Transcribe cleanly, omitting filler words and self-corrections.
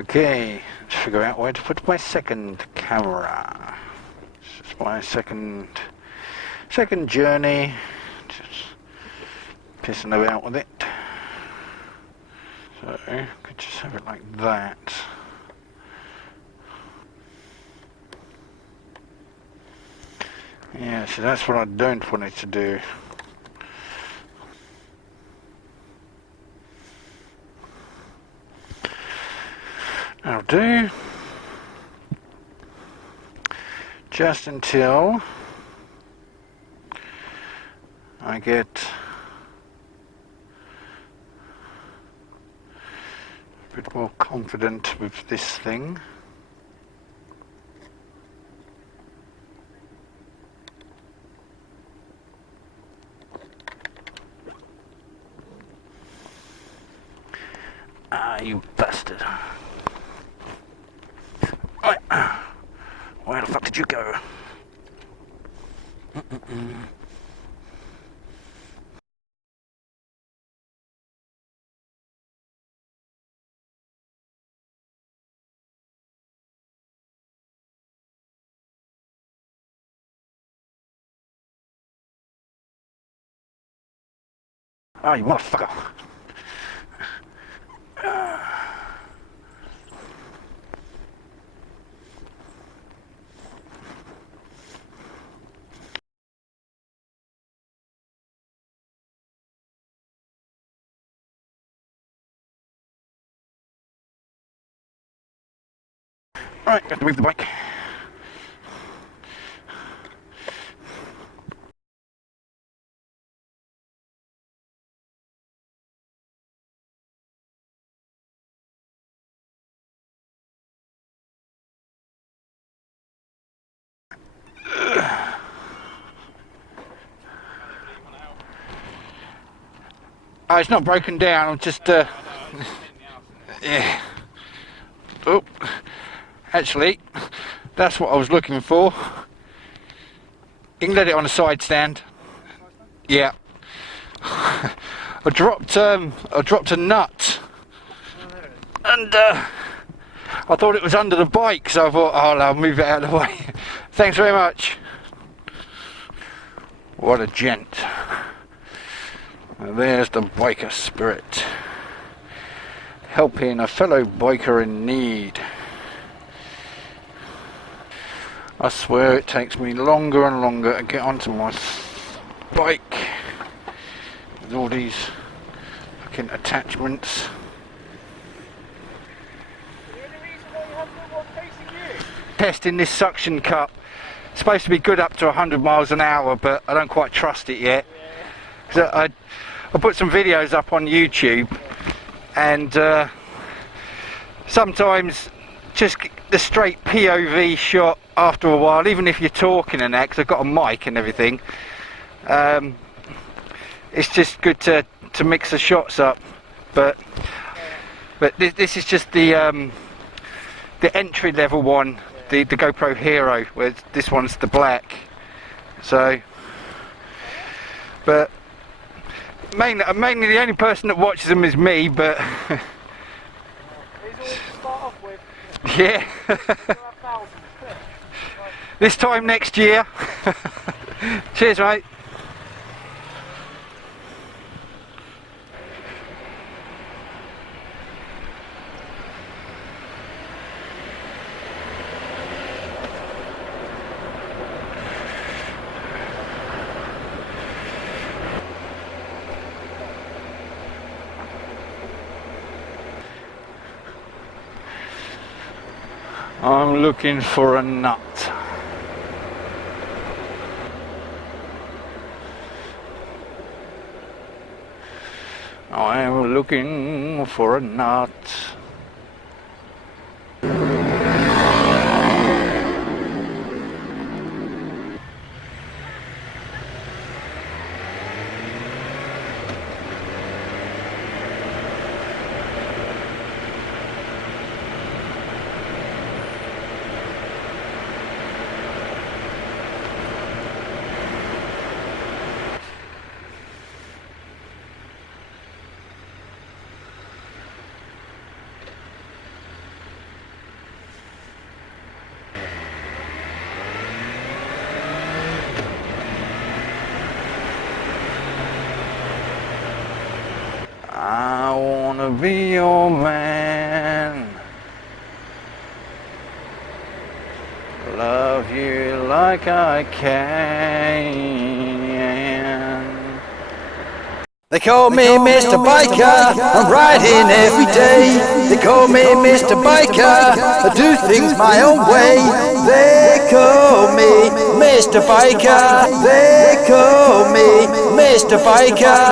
Okay, let's figure out where to put my second camera. This is my second journey. Just pissing about with it. So, could just have it like that. Yeah, so that's what I don't want it to do. That'll do. Just until I get a bit more confident with this thing. Ah, you bastard. Where the fuck did you go? Ah, you motherfucker. Alright, got to move the bike. Oh, it's not broken down, I'm just yeah. Oh, actually, that's what I was looking for. You can let it on a side stand. Yeah. I dropped a nut, and I thought it was under the bike, so I thought, oh, I'll move it out of the way. Thanks very much. What a gent. And there's the biker spirit, helping a fellow biker in need. I swear it takes me longer and longer to get onto my bike with all these fucking attachments. Testing this suction cup. It's supposed to be good up to 100 miles an hour, but I don't quite trust it yet. So I put some videos up on YouTube, and sometimes just the straight POV shot after a while, even if you're talking and that, because I've got a mic and everything, it's just good to mix the shots up. But this is just the entry level one, the GoPro Hero, where this one's the black. So, but mainly the only person that watches them is me, but yeah. This time next year. Cheers, mate. I'm looking for a nut. I'm looking for a nut. wanna be your man. Love you like I can. They call me Mr. Biker, I'm riding every day. They call me Mr. Biker, I do things my own way. They call me Mr. Biker, they call me Mr. Biker.